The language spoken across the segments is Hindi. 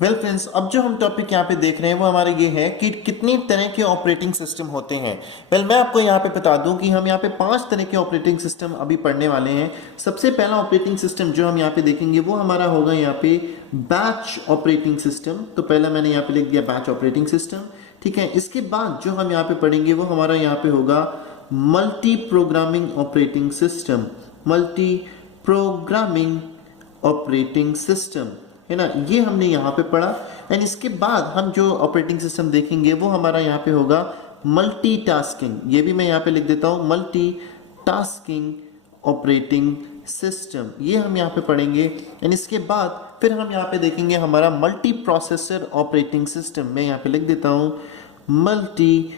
वेल फ्रेंड्स, अब जो हम टॉपिक यहाँ पे देख रहे हैं वो हमारा ये है कि कितनी तरह के ऑपरेटिंग सिस्टम होते हैं। मैं आपको यहाँ पे बता दूं कि हम यहाँ पे 5 तरह के ऑपरेटिंग सिस्टम अभी पढ़ने वाले हैं। सबसे पहला ऑपरेटिंग सिस्टम जो हम यहाँ पे देखेंगे वो हमारा होगा यहाँ पे बैच ऑपरेटिंग सिस्टम। तो पहला मैंने यहाँ पे लिख दिया बैच ऑपरेटिंग सिस्टम। ठीक है, इसके बाद जो हम यहाँ पे पढ़ेंगे वो हमारा यहाँ पे होगा multi programming operating system. Multi programming operating system है ना, ये हमने यहाँ पे पढ़ा। एंड इसके बाद हम जो ऑपरेटिंग सिस्टम देखेंगे वो हमारा यहाँ पे होगा मल्टीटास्किंग। ये भी मैं यहाँ पे लिख देता हूँ, मल्टीटास्किंग ऑपरेटिंग सिस्टम, ये हम यहाँ पे पढ़ेंगे। एंड इसके बाद फिर हम यहाँ पे देखेंगे हमारा मल्टी प्रोसेसर ऑपरेटिंग सिस्टम। मैं यहाँ पे लिख देता हूँ मल्टी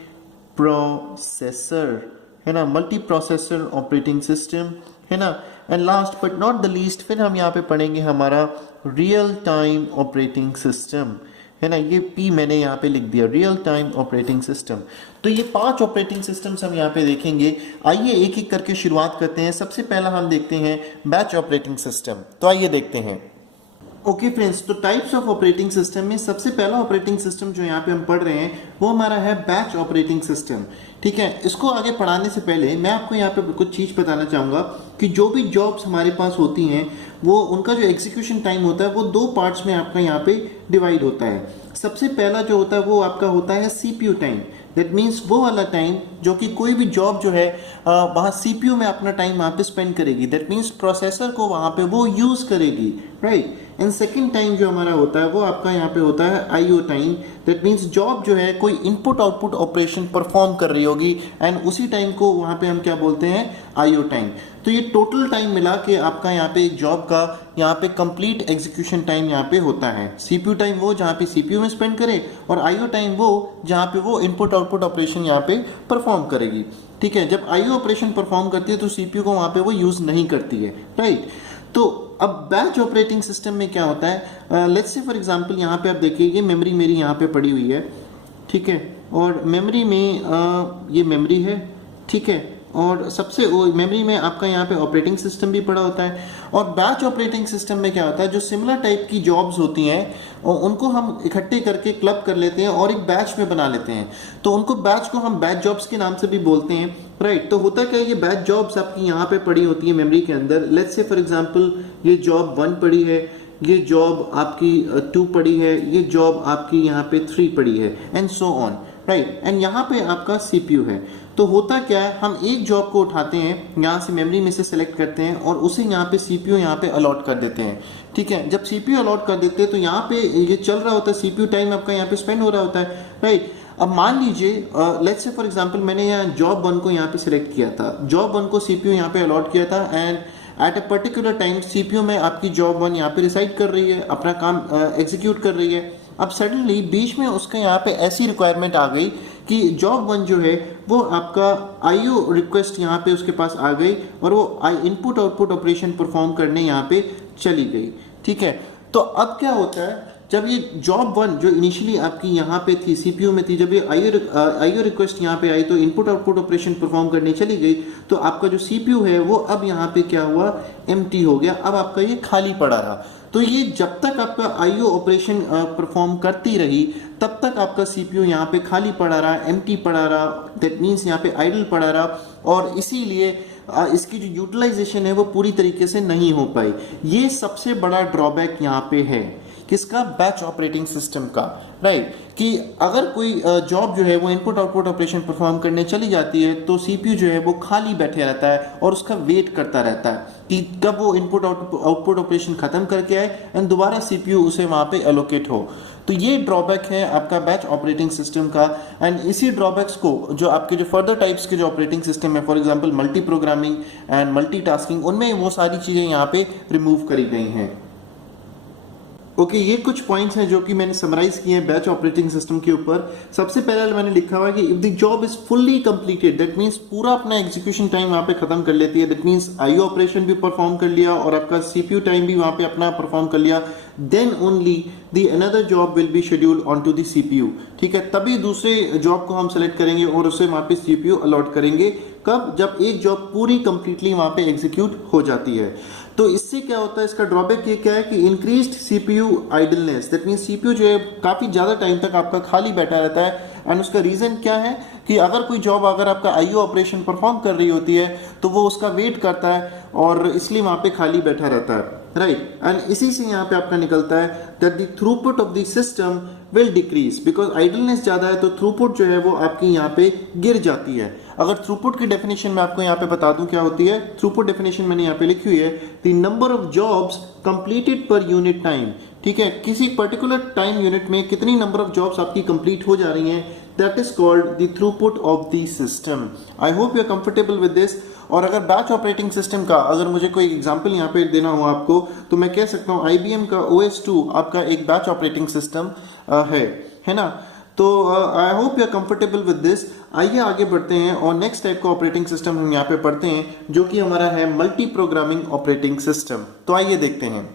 प्रोसेसर, है ना, मल्टी प्रोसेसर ऑपरेटिंग सिस्टम, है ना। And last but not the least फिर हम यहाँ पे पढ़ेंगे हमारा रियल टाइम ऑपरेटिंग सिस्टम, है ना। ये पी मैंने यहाँ पे लिख दिया, रियल टाइम ऑपरेटिंग सिस्टम। तो ये 5 ऑपरेटिंग सिस्टम्स हम यहाँ पे देखेंगे। आइए एक एक करके शुरुआत करते हैं। सबसे पहला हम देखते हैं बैच ऑपरेटिंग सिस्टम। तो आइए देखते हैं। ओके फ्रेंड्स, तो टाइप्स ऑफ ऑपरेटिंग सिस्टम में सबसे पहला ऑपरेटिंग सिस्टम जो यहाँ पे हम पढ़ रहे हैं वो हमारा है बैच ऑपरेटिंग सिस्टम। ठीक है, इसको आगे पढ़ाने से पहले मैं आपको यहाँ पे कुछ चीज़ बताना चाहूँगा कि जो भी जॉब्स हमारे पास होती हैं वो उनका जो एग्जीक्यूशन टाइम होता है वो 2 पार्ट्स में आपका यहाँ पे डिवाइड होता है। सबसे पहला जो होता है वो आपका होता है सीपीयू टाइम। दैट मीन्स वो वाला टाइम जो कि कोई भी जॉब जो है वहाँ सीपीयू में अपना टाइम वहाँ पे स्पेंड करेगी। दैट मीन्स प्रोसेसर को वहाँ पे वो यूज़ करेगी, राइट। एंड सेकेंड टाइम जो हमारा होता है वो आपका यहाँ पे होता है IO time. That means job जो है कोई इनपुट आउटपुट ऑपरेशन परफॉर्म कर रही होगी एंड उसी टाइम को वहाँ पे हम क्या बोलते हैं, आईओ टाइम। तो ये टोटल टाइम मिला के आपका यहाँ पे एक जॉब का यहाँ पे कंप्लीट एग्जीक्यूशन टाइम यहाँ पे होता है। सीपीयू टाइम वो जहाँ पे सीपीयू में स्पेंड करे और आईओ टाइम वो जहाँ पे वो इनपुट आउटपुट ऑपरेशन यहाँ पे परफॉर्म करेगी। ठीक है, जब आईओ ऑपरेशन परफॉर्म करती है तो सीपीयू को वहाँ पे वो यूज़ नहीं करती है, राइट। तो अब बैच ऑपरेटिंग सिस्टम में क्या होता है, लेट्स से फॉर एग्जांपल यहाँ पे आप देखिए ये मेमोरी मेरी यहाँ पे पड़ी हुई है, ठीक है, और मेमोरी में ये मेमोरी है, ठीक है, और सबसे मेमोरी में आपका यहाँ पे ऑपरेटिंग सिस्टम भी पड़ा होता है। और बैच ऑपरेटिंग सिस्टम में क्या होता है, जो सिमिलर टाइप की जॉब्स होती हैं उनको हम इकट्ठे करके क्लब कर लेते हैं और एक बैच में बना लेते हैं। तो उनको बैच को हम बैच जॉब्स के नाम से भी बोलते हैं, राइट। तो होता क्या है, ये बैच जॉब्स आपकी यहाँ पे पड़ी होती है मेमोरी के अंदर। लेट्स से फॉर एग्जांपल ये जॉब 1 पड़ी है, ये जॉब आपकी 2 पड़ी है, ये जॉब आपकी यहाँ पे 3 पड़ी है, and so on, right. And यहाँ पे आपका सीपीयू है। तो होता क्या है, हम एक जॉब को उठाते हैं यहाँ से मेमोरी में से सेलेक्ट करते हैं और उसे यहाँ पे सीपीयू यहाँ पे अलॉट कर देते हैं। ठीक है, जब सीपीयू अलॉट कर देते हैं तो यहाँ पे ये चल रहा होता है, सीपीयू टाइम आपका यहाँ पे स्पेंड हो रहा होता है, राइट। अब मान लीजिए लेट्स से फॉर एग्जांपल मैंने यहाँ जॉब 1 को यहाँ पे सिलेक्ट किया था, जॉब 1 को सीपीयू यहाँ पे अलॉट किया था and at a particular time CPU में आपकी जॉब 1 यहाँ पे रिसाइड कर रही है, अपना काम एग्जीक्यूट कर रही है। अब सडनली बीच में उसके यहाँ पे ऐसी रिक्वायरमेंट आ गई कि जॉब 1 जो है वो आपका आईओ रिक्वेस्ट यहाँ पे उसके पास आ गई और वो इनपुट आउटपुट ऑपरेशन परफॉर्म करने यहाँ पे चली गई। ठीक है, तो अब क्या होता है, जब ये जॉब 1 जो इनिशियली आपकी यहाँ पे थी सीपीयू में थी, जब ये आईओ रिक्वेस्ट यहाँ पे आई तो इनपुट आउटपुट ऑपरेशन परफॉर्म करने चली गई, तो आपका जो सीपीयू है वो अब यहाँ पे क्या हुआ, एम्प्टी हो गया। अब आपका ये खाली पड़ा रहा। तो ये जब तक आपका आईओ ऑपरेशन परफॉर्म करती रही तब तक आपका सीपीयू यहाँ पे खाली पड़ा रहा, एम्प्टी पड़ा रहा, दैट मीन्स यहाँ पे आइडल पड़ा रहा, और इसीलिए इसकी जो यूटिलाइजेशन है वो पूरी तरीके से नहीं हो पाई। ये सबसे बड़ा ड्रॉबैक यहाँ पे है किसका, बैच ऑपरेटिंग सिस्टम का, राइट। कि अगर कोई जॉब जो है वो इनपुट आउटपुट ऑपरेशन परफॉर्म करने चली जाती है तो सीपीयू जो है वो खाली बैठे रहता है और उसका वेट करता रहता है कि कब वो इनपुट आउटपुट ऑपरेशन खत्म करके आए एंड दोबारा सीपीयू उसे वहाँ पे एलोकेट हो। तो ये ड्रॉबैक है आपका बैच ऑपरेटिंग सिस्टम का। एंड इसी ड्रॉबैक्स को जो आपके जो फर्दर टाइप्स के जो ऑपरेटिंग सिस्टम है, for example multi programming and multitasking, उनमें वो सारी चीज़ें यहाँ पे रिमूव करी गई हैं। ओके, ये कुछ पॉइंट्स हैं जो कि मैंने समराइज किए हैं बैच ऑपरेटिंग सिस्टम के ऊपर। सबसे पहले मैंने लिखा हुआ है कि if the job is fully completed, that means पूरा अपना एग्जीक्यूशन टाइम वहाँ पे खत्म कर लेती है, दैट मींस आईओ ऑपरेशन भी परफॉर्म कर लिया और आपका सीपीयू टाइम भी वहाँ पे अपना परफॉर्म कर लिया, then only the another job will be scheduled on to the CPU. ठीक है, तभी दूसरे जॉब को हम सेलेक्ट करेंगे और उसे वहाँ पे सीपीयू अलॉट करेंगे कब? जब एक जॉब पूरी कंप्लीटली वहां पे एग्जीक्यूट हो जाती है। तो इससे क्या होता है, इसका ड्रॉबैक ये क्या है कि increased CPU idleness, that means CPU जो है काफी ज्यादा टाइम तक आपका खाली बैठा रहता है। एंड उसका रीजन क्या है कि अगर कोई जॉब अगर आपका आईओ ऑपरेशन परफॉर्म कर रही होती है तो वो उसका वेट करता है और इसलिए वहां पे खाली बैठा रहता है, राइट। एंड इसी से यहाँ पे आपका निकलता है that the throughput of the system will decrease, because idleness ज्यादा है तो थ्रूपुट जो है वो आपकी यहाँ पे गिर जाती है। अगर थ्रूपुट की डेफिनेशन मैं आपको यहाँ पे बता दूं क्या होती है, थ्रूपुट डेफिनेशन मैंने यहाँ पे लिखी हुई है, the number of jobs completed per unit time. ठीक है, किसी पर्टिकुलर टाइम यूनिट में कितनी नंबर ऑफ जॉब्स आपकी कंप्लीट हो जा रही हैं, that is called the throughput of the system. I hope you are comfortable with this. और अगर बैच ऑपरेटिंग सिस्टम का अगर मुझे कोई एग्जांपल यहाँ पे देना हो आपको तो मैं कह सकता हूँ IBM का OS2 आपका एक बैच ऑपरेटिंग सिस्टम है ना। तो I hope you are comfortable with this. आइए आगे बढ़ते हैं और नेक्स्ट टाइप का ऑपरेटिंग सिस्टम हम यहाँ पे पढ़ते हैं जो कि हमारा है मल्टी प्रोग्रामिंग ऑपरेटिंग सिस्टम। तो आइए देखते हैं।